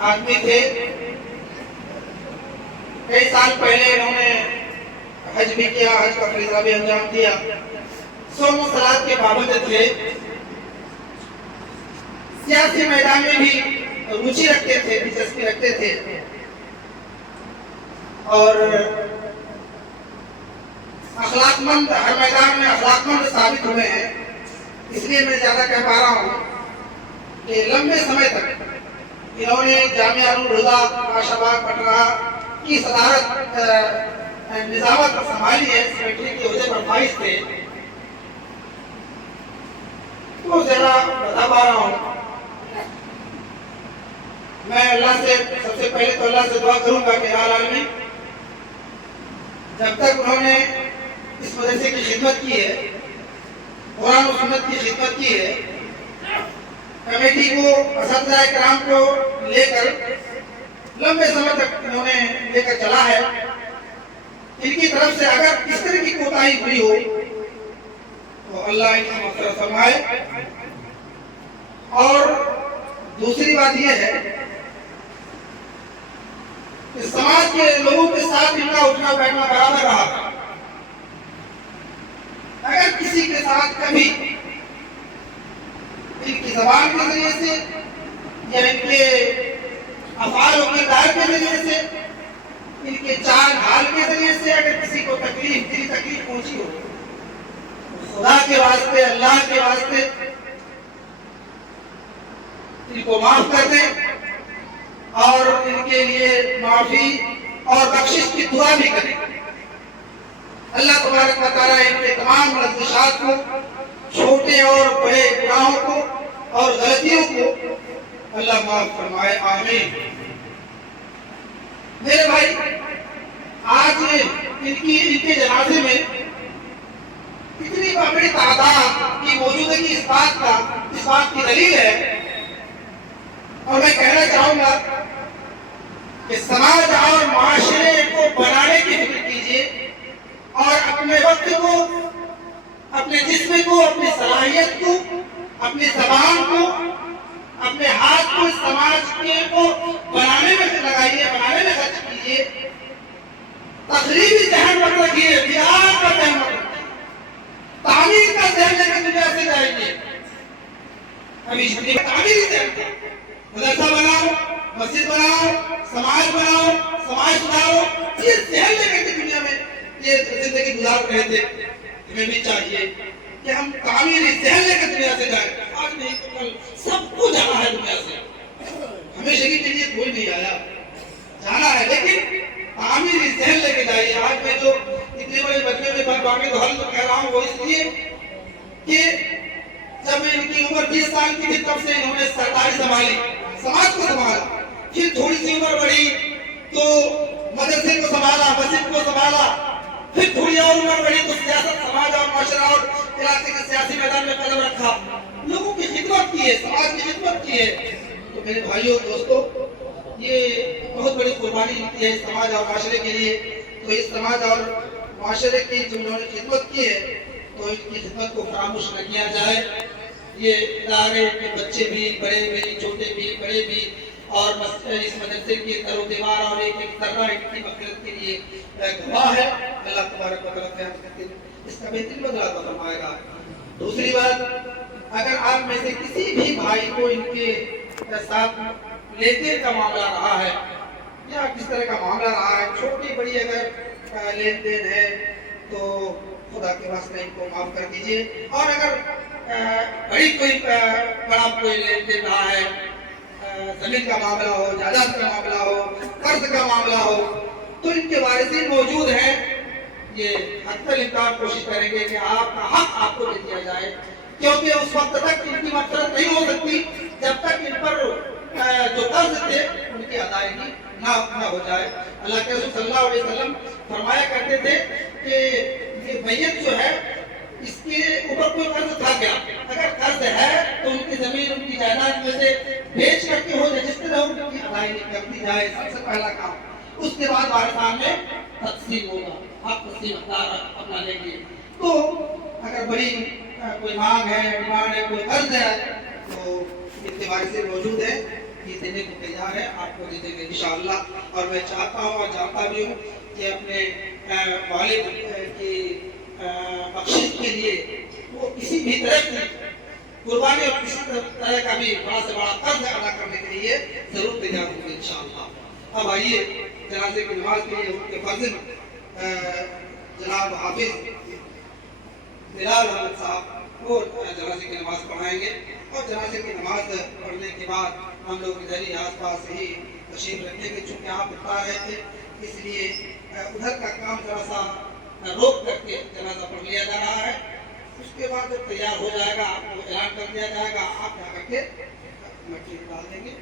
آدمی تھے. کئی سال پہلے انہوں نے حج بھی کیا, حج کا فریضہ بھی انجام دیا, صوم و صلات کے پابند تھے, سیاسی میدان میں بھی روچی رکھتے تھے, دلچسپی رکھتے تھے, اور اخلاق مند, ہر میدان میں اخلاق مند ثابت ہوئے ہیں. اس لیے میں زیادہ کہہ پا رہا ہوں کہ لمبے سمے تک انہوں نے جامعہ الہدیٰ عاشاباد پٹنہ کی صدارت نظامت سنبھالی ہے, سیکرٹری کے عہدے پر فائز تھے. تو ذرا بتا پا رہا ہوں, میں اللہ سے سب سے پہلے تو اللہ سے دعا کروں گا کہ یا العالمین جب تک انہوں نے اس مدرسے کی خدمت کی ہے, قرآن و سنت کی خدمت کی ہے, کمیٹی کو, اساتذہ کرام کو لے کر لمبے سمے تک انہوں نے لے کر چلا ہے, ان کی طرف سے اگر اس طرح کی کوتاہی ہوئی ہو تو اللہ ان کی مغفرت فرمائے. اور دوسری بات یہ ہے کہ سماج کے لوگوں کے ساتھ ان کا اٹھنا بیٹھنا برابر رہا. اگر کسی کے ساتھ کبھی ان کی زبان کے ذریعے سے یا ان کے افعال و کردار کے ذریعے سے, ان کے چال ڈھال کے ذریعے سے اگر کسی کو تکلیف, دلی تکلیف پہنچی ہو, خدا کے واسطے, اللہ کے واسطے ان کو معاف کر دیں اور ان کے لیے معافی اور بخشش کی دعا بھی کریں. اللہ تبارک و تعالیٰ ان کے تمام لغزشات کو, چھوٹے اور بڑے گناہوں کو اور غلطیوں کو اللہ معاف فرمائے, آمین. میرے بھائی, آج ان کے جنازے میں اتنی بڑی تعداد کی موجودگی اس بات کی دلیل ہے. اور میں کہنا چاہوں گا کہ سماج اور معاشرے کو بنانے کی فکر کیجیے اور اپنے وقت کو, اپنے جسم کو, اپنی صلاحیت کو, اپنی زبان کو, اپنے ہاتھ کو اس سماج کے کو بنانے میں لگائیے, بنانے میں خرچ کیجیے. تخریبی ذہن مت رکھیے, بہار کا ذہن مت رکھیے, تعمیر کا ذہن لے کر دنیا سے جائیے. ابھی چھٹی میں تعمیری ذہن کا مدرسہ بناؤ, مسجد بناؤ, سماج بناؤ, سماج سدھارو, یہ ذہن لے کر کے دنیا میں یہ زندگی گزار رہے تھے. ہمیں بھی چاہیے کہ ہم تعمیری ذہن لے کر دنیا سے جائیں. آج نہیں تو کل سب کو جانا ہے دنیا سے, ہمیشہ کے لیے کوئی نہیں آیا, جانا ہے, لیکن تعمیری ذہن لے کے جائیے. آج میں جو اتنے بڑے بچے میں بات باقی تو حل کہہ رہا ہوں وہ اس لیے کہ جب ان کی عمر 20 سال کی تھی تب سے انہوں نے سرکاری سنبھالی, سماج کو سنبھالا. پھر تھوڑی سی عمر بڑھی تو مدرسے کو سنبھالا, مسجد کو سنبھالا. پھر تھوڑی اور عمر بڑھی تو سیاست, سماج اور معاشرہ اور علاقے کے سیاسی میدان میں قدم رکھا, لوگوں کی خدمت کی ہے, سماج کی خدمت کی ہے. تو میرے بھائیوں دوستوں, یہ بہت بڑی قربانی ہوتی ہے اس سماج اور معاشرے کے لیے. تو اس سماج اور معاشرے کی جو انہوں نے خدمت کی ہے تو ان کی خدمت کو فراموش نہ کیا جائے. یہ ادارے کے بچے بھی, بڑے بھی, چھوٹے بھی, بڑے بھی, اور اس مدرسے کی در و دیوار اور ایک ایک ذرہ ان کی مغفرت کے لیے گواہ ہے. اللہ تبارک و تعالیٰ اس کا بہترین بدلہ عطا فرمائے گا. دوسری بات, اگر آپ میں سے کسی بھی بھائی کو ان کے ساتھ لین کا معاملہ رہا ہے یا کس طرح کا معاملہ رہا ہے, چھوٹی بڑی اگر لین دین ہے تو خدا کے واسطے ان کو معاف کر دیجئے. اور اگر بڑی کوئی بڑا کوئی لین دین رہا ہے, زمین کا معاملہ ہو, جائیداد کا معاملہ ہو, قرض کا معاملہ ہو, تو ان کے وارثین موجود ہیں. یہ حتی الامکان کوشش کریں گے کہ آپ کا حق آپ کو دے دیا جائے, کیونکہ اس وقت تک ان کی مغفرت نہیں ہو سکتی جب تک ان پر جو قرض تھے ان کی ادائیگی نہ ہو جائے. اللہ کے رسول صلی اللہ علیہ وسلم فرمایا کرتے تھے کہ یہ میت جو ہے اس کے اوپر کوئی قرض تھا کیا, اگر قرض ہے تو ان کی زمین, ان کی جائیداد میں سے بیچ کر کے ہو جائے, جس طرح ان کی ادائیگی کر دی جائے, سب سے پہلا کام. اس کے بعد وارثان میں تقسیم ہوگا, حق تقسیم اختیار اپنا لیں گے. تو اگر بڑی کوئی مانگ ہے, ڈیمانڈ ہے, کوئی قرض ہے تو ان کے وارثین موجود ہیں, یہ دینے کو تیار ہے، آپ کو دے دیں گے انشاءاللہ۔ اور میں چاہتا ہوں اور جانتا بھی ہوں کہ اپنے والد کی بخشش کے لیے وہ کسی بھی طرح کی قربانی اور کسی طرح کا بھی بڑا سے بڑا قرض ادا کرنے کے لیے ضرور تیار ہوں گے انشاءاللہ۔ اب آئیے جنازے کی نماز کے لیے ان کے فرزند جناب حافظ بلال احمد صاحب وہ جنازے کی نماز پڑھائیں گے، اور جنازے کی نماز پڑھنے کے بعد ہم لوگ ادھر ہی آس پاس ہی تشریف رکھیں گے، چونکہ آپ بتا رہے تھے اس لیے ادھر کا کام ذرا سا روک کر کے جنازہ پڑھ لیا جا رہا ہے۔ اس کے بعد جب تیار ہو جائے گا آپ کو اعلان کر دیا جائے گا، آپ جا کر کے مٹی ڈال دیں گے۔